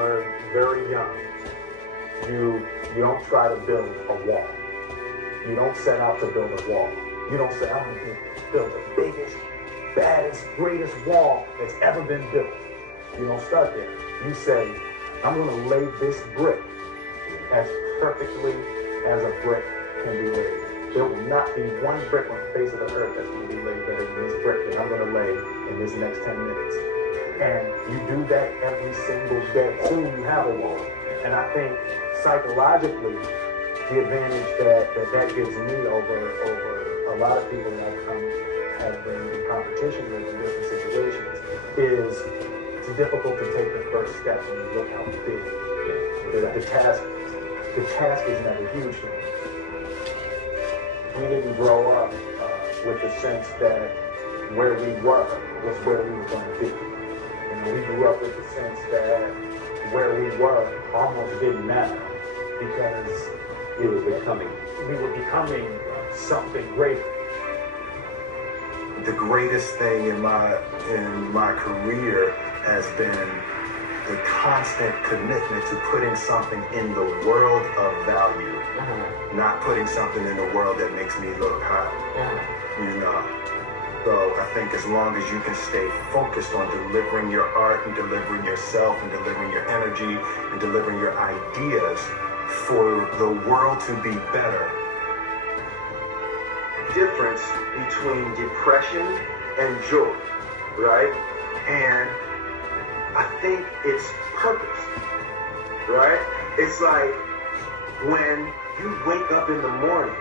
learned very young, you don't try to build a wall. You don't set out to build a wall. You don't say, I'm going to build the biggest, baddest, greatest wall that's ever been built. You don't start there. You say, I'm going to lay this brick as perfectly as a brick can be laid. There will not be one brick on the face of the earth that's going to be laid better than this brick that I'm going to lay in this next 10 minutes. And you do that every single day. Soon you have a wall. And I think psychologically, the advantage that gives me over a lot of people that have been in competition with in different situations is it's difficult to take the first step when you look how big the task is never huge for me. We didn't grow up with the sense that where we were was where we were going to be. And we grew up with the sense that where we were almost didn't matter because we were becoming something greater. The greatest thing in my career has been the constant commitment to putting something in the world of value, not putting something in the world that makes me look high. You know. So I think as long as you can stay focused on delivering your art and delivering yourself and delivering your energy and delivering your ideas for the world to be better. Difference between depression and joy, right? And I think it's purpose, right? It's like when you wake up in the morning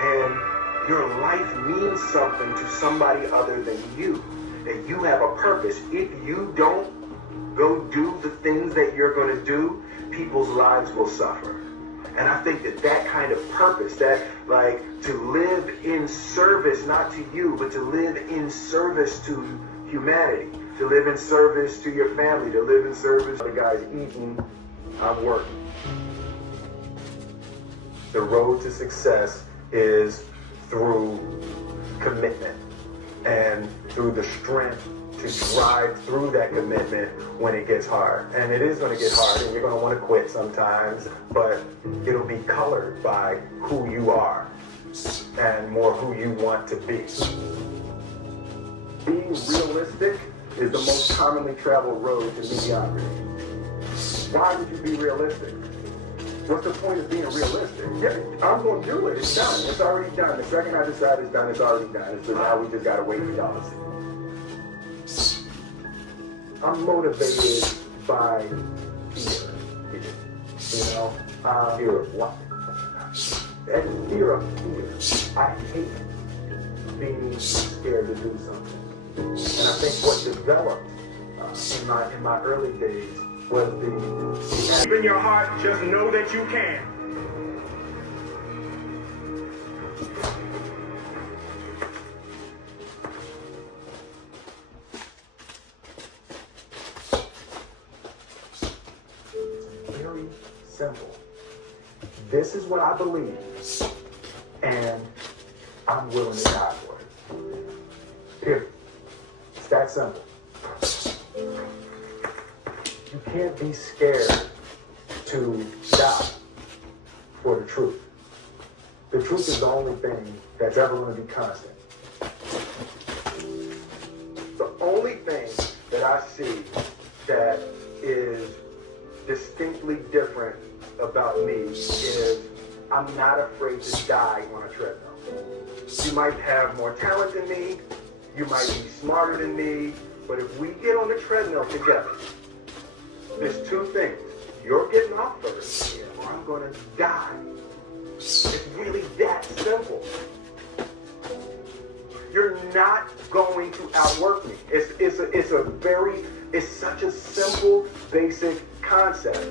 and your life means something to somebody other than you, and you have a purpose. If you don't go do the things that you're going to do, people's lives will suffer. And I think that kind of purpose, that like to live in service, not to you, but to live in service to humanity, to live in service to your family, to live in service to the guys eating, I'm working. The road to success is through commitment and through the strength to drive through that commitment when it gets hard. And it is going to get hard and you're going to want to quit sometimes, but it'll be colored by who you are and more who you want to be. Being realistic is the most commonly traveled road to mediocrity. Why would you be realistic? What's the point of being realistic? Yeah, I'm going to do it. It's done. It's already done. The second I decide it's done, it's already done. It's just now we just got to wait for y'all to see. I'm motivated by fear. You know? Fear of what? And fear of fear. I hate being scared to do something. And I think what developed in my early days was the deep in your heart, just know that you can. Very simple. This is what I believe, and I'm willing to die for it. Period. It's that simple. You can't be scared to die for the truth. The truth is the only thing that's ever going to be constant. The only thing that I see that is distinctly different about me is I'm not afraid to die on a treadmill. You might have more talent than me, you might be smarter than me, but if we get on the treadmill together, there's two things. You're getting off first, or I'm going to die. It's really that simple. You're not going to outwork me. It's such a simple, basic concept.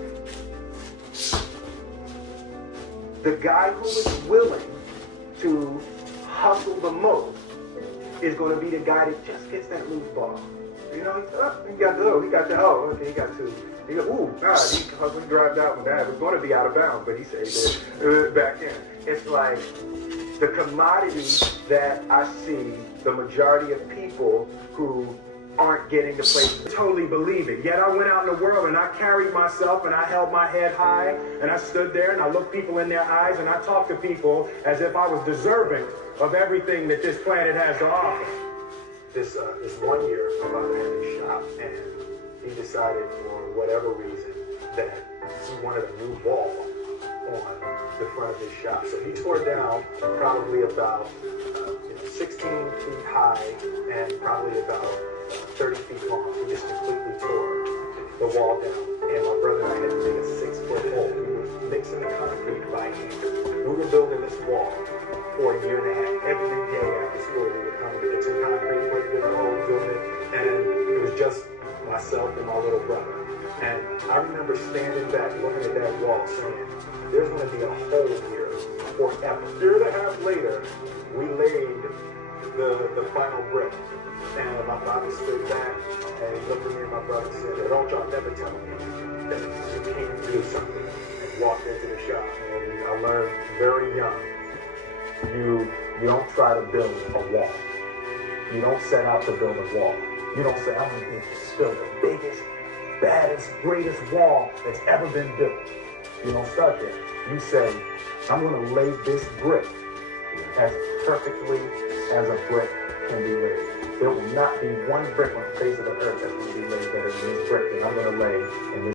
The guy who is willing to hustle the most is going to be the guy that just gets that loose ball. You know, he got two. He hustled, drive out and that was going to be out of bounds, but he saved it back in. It's like the commodity that I see the majority of people who aren't getting the place. Totally believe it. Yet I went out in the world and I carried myself and I held my head high and I stood there and I looked people in their eyes and I talked to people as if I was deserving of everything that this planet has to offer. This 1 year, my father had his shop, and he decided for whatever reason that he wanted a new wall on the front of his shop. So he tore down probably about 16 feet high and probably about 30 feet long. He just completely tore the wall down. And my brother and I had to dig a 6-foot hole. We were mixing the concrete by hand. We were building this wall for a year and a half. Every day after school, we would come and get some concrete, put it in the hole, doing it. And it was just myself and my little brother. And I remember standing back, looking at that wall, saying, there's going to be a hole here forever. A year and a half later, we laid the final brick. And my father stood back and he looked at me and my brother and said, don't y'all never tell me that you can't do something. And walked into the shop. And I learned very young, you don't try to build a wall. You don't set out to build a wall. You don't say, I'm going to build the biggest, baddest, greatest wall that's ever been built. You don't start there. You say, I'm going to lay this brick as perfectly as a brick can be laid. There will not be one brick on the face of the earth that's going to be laid better than this brick that I'm going to lay in this